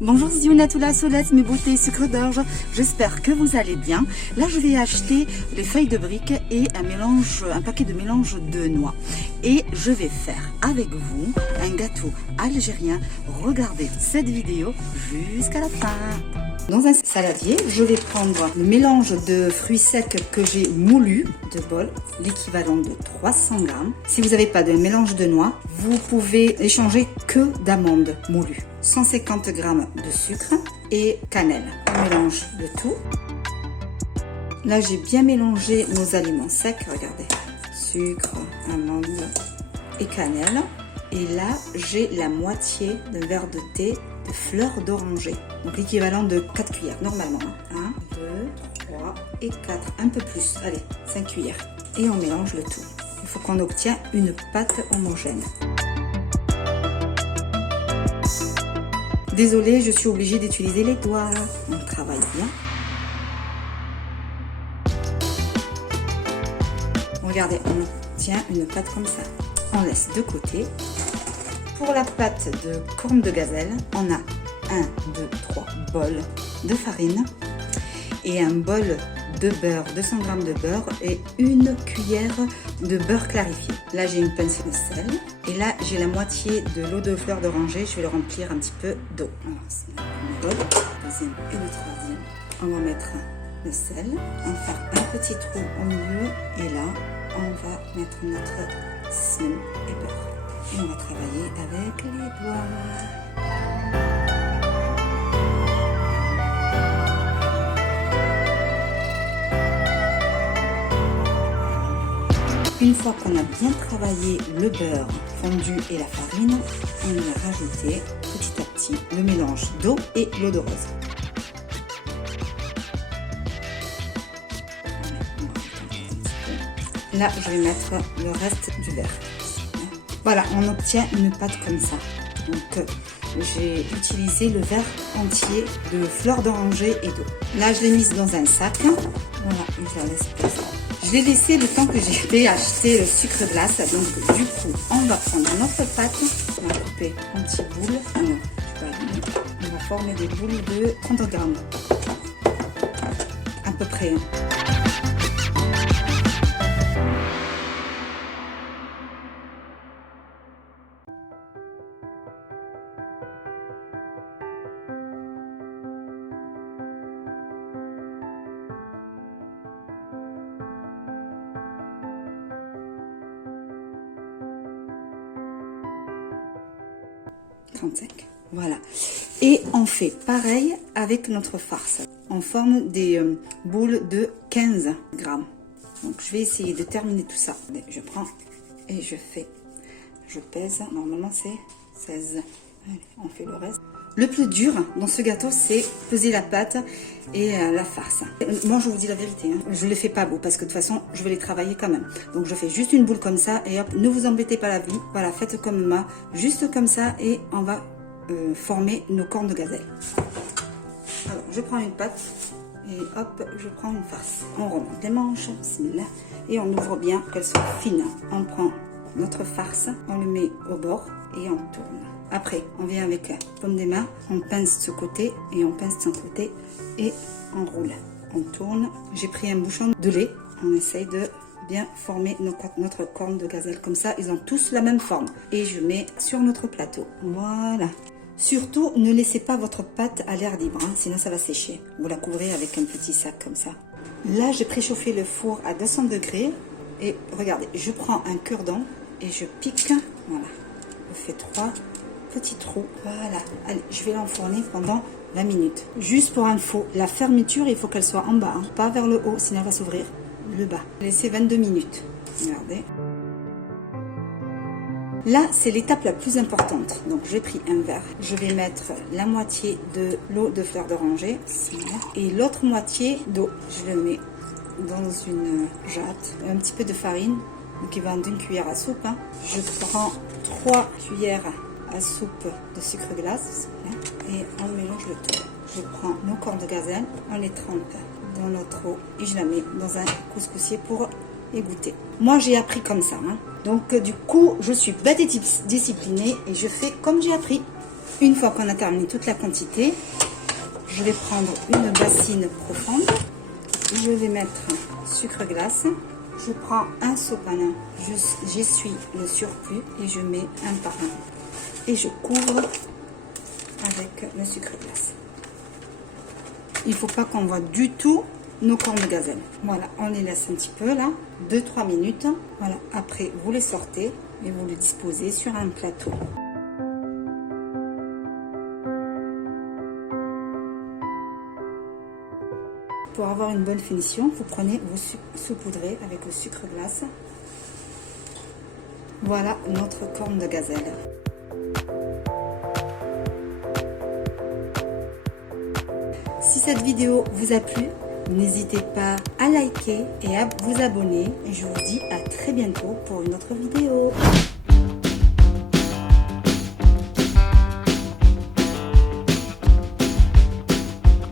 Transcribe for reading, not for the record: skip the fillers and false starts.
Bonjour Ziounatoula Solès, mes beautés sucre d'orge, j'espère que vous allez bien. Là je vais acheter les feuilles de briques et un paquet de mélange de noix. Et je vais faire avec vous un gâteau algérien. Regardez cette vidéo jusqu'à la fin. Dans un saladier, je vais prendre le mélange de fruits secs que j'ai moulu, de bol, l'équivalent de 300 grammes. Si vous n'avez pas de mélange de noix, vous pouvez échanger que d'amandes moulues. 150 grammes de sucre et cannelle. On mélange le tout. Là, j'ai bien mélangé nos aliments secs. Regardez, sucre, amandes et cannelle. Et là, j'ai la moitié d'un verre de thé de fleurs d'oranger. Donc l'équivalent de 4 cuillères normalement. 1, 2, 3 et 4. Un peu plus. Allez, 5 cuillères. Et on mélange le tout. Il faut qu'on obtienne une pâte homogène. Désolée, je suis obligée d'utiliser les doigts. On travaille bien. Regardez, on obtient une pâte comme ça. On laisse de côté. Pour la pâte de corne de gazelle, on a 1, 2, 3 bols de farine et un bol de beurre, 200 g de beurre et une cuillère de beurre clarifié. Là, j'ai une pincée de sel et là, j'ai la moitié de l'eau de fleur d'oranger. Je vais le remplir un petit peu d'eau. Alors, c'est le bol, le deuxième et le troisième. On va mettre le sel, on va faire un petit trou au milieu et là, on va mettre notre sel et beurre. Et on va travailler avec les doigts. Une fois qu'on a bien travaillé le beurre fondu et la farine, on va rajouter petit à petit le mélange d'eau et l'eau de rose. Là, je vais mettre le reste du verre. Voilà, on obtient une pâte comme ça. Donc, j'ai utilisé le verre entier de fleurs d'oranger et d'eau. Là, je l'ai mise dans un sac. Voilà, et je la laisse poser. Je l'ai laissé le temps que j'ai fait acheter le sucre glace. Donc, du coup, on va prendre notre pâte. On va couper en petites boules. On va former des boules de 30 grammes. À peu près. Voilà, et on fait pareil avec notre farce. On forme des boules de 15 grammes. Donc je vais essayer de terminer tout ça. Je prends et je pèse. Normalement c'est 16. Allez, on fait le reste. Le plus dur dans ce gâteau, c'est peser la pâte et la farce. Moi, je vous dis la vérité, hein, je ne les fais pas beau parce que de toute façon, je vais les travailler quand même. Donc, je fais juste une boule comme ça et hop, ne vous embêtez pas la vie. Voilà, faites comme moi, juste comme ça et on va former nos cornes de gazelle. Alors, je prends une pâte et hop, je prends une farce. On remonte les manches, bismillah, et on ouvre bien, qu'elles soient fines. On prend notre farce, on le met au bord et on tourne. Après, on vient avec la paume des mains, on pince ce côté et on pince de ce côté et on roule. On tourne. J'ai pris un bouchon de lait. On essaye de bien former notre corne de gazelle. Comme ça, ils ont tous la même forme. Et je mets sur notre plateau. Voilà. Surtout, ne laissez pas votre pâte à l'air libre, hein, sinon ça va sécher. Vous la couvrez avec un petit sac comme ça. Là, j'ai préchauffé le four à 200 degrés. Et regardez, je prends un cure-dent et je pique. Voilà. Je fais 3 petits trous. Voilà. Allez, je vais l'enfourner pendant 20 minutes. Juste pour info, la fermeture, il faut qu'elle soit en bas, hein, pas vers le haut, sinon elle va s'ouvrir le bas. Laissez 22 minutes. Regardez. Là, c'est l'étape la plus importante. Donc, j'ai pris un verre. Je vais mettre la moitié de l'eau de fleur d'oranger et l'autre moitié d'eau. Je le mets dans une jatte. Un petit peu de farine, équivalent d'une cuillère à soupe. Hein. Je prends 3 cuillères à soupe de sucre glace et on mélange le tout. Je prends nos cornes de gazelle, on les trempe dans notre eau et je la mets dans un couscoussier pour égoutter. Moi j'ai appris comme ça, hein. Donc du coup je suis bête et disciplinée et je fais comme j'ai appris. Une fois qu'on a terminé toute la quantité, je vais prendre une bassine profonde. Je vais mettre sucre glace. Je prends un sopalin, j'essuie le surplus et je mets un par un. Et je couvre avec le sucre glace. Il ne faut pas qu'on voit du tout nos cornes de gazelle. Voilà, on les laisse un petit peu là, 2-3 minutes. Voilà, après vous les sortez et vous les disposez sur un plateau. Pour avoir une bonne finition, vous prenez, vous saupoudrez avec le sucre glace. Voilà notre corne de gazelle. Si cette vidéo vous a plu, n'hésitez pas à liker et à vous abonner. Et je vous dis à très bientôt pour une autre vidéo.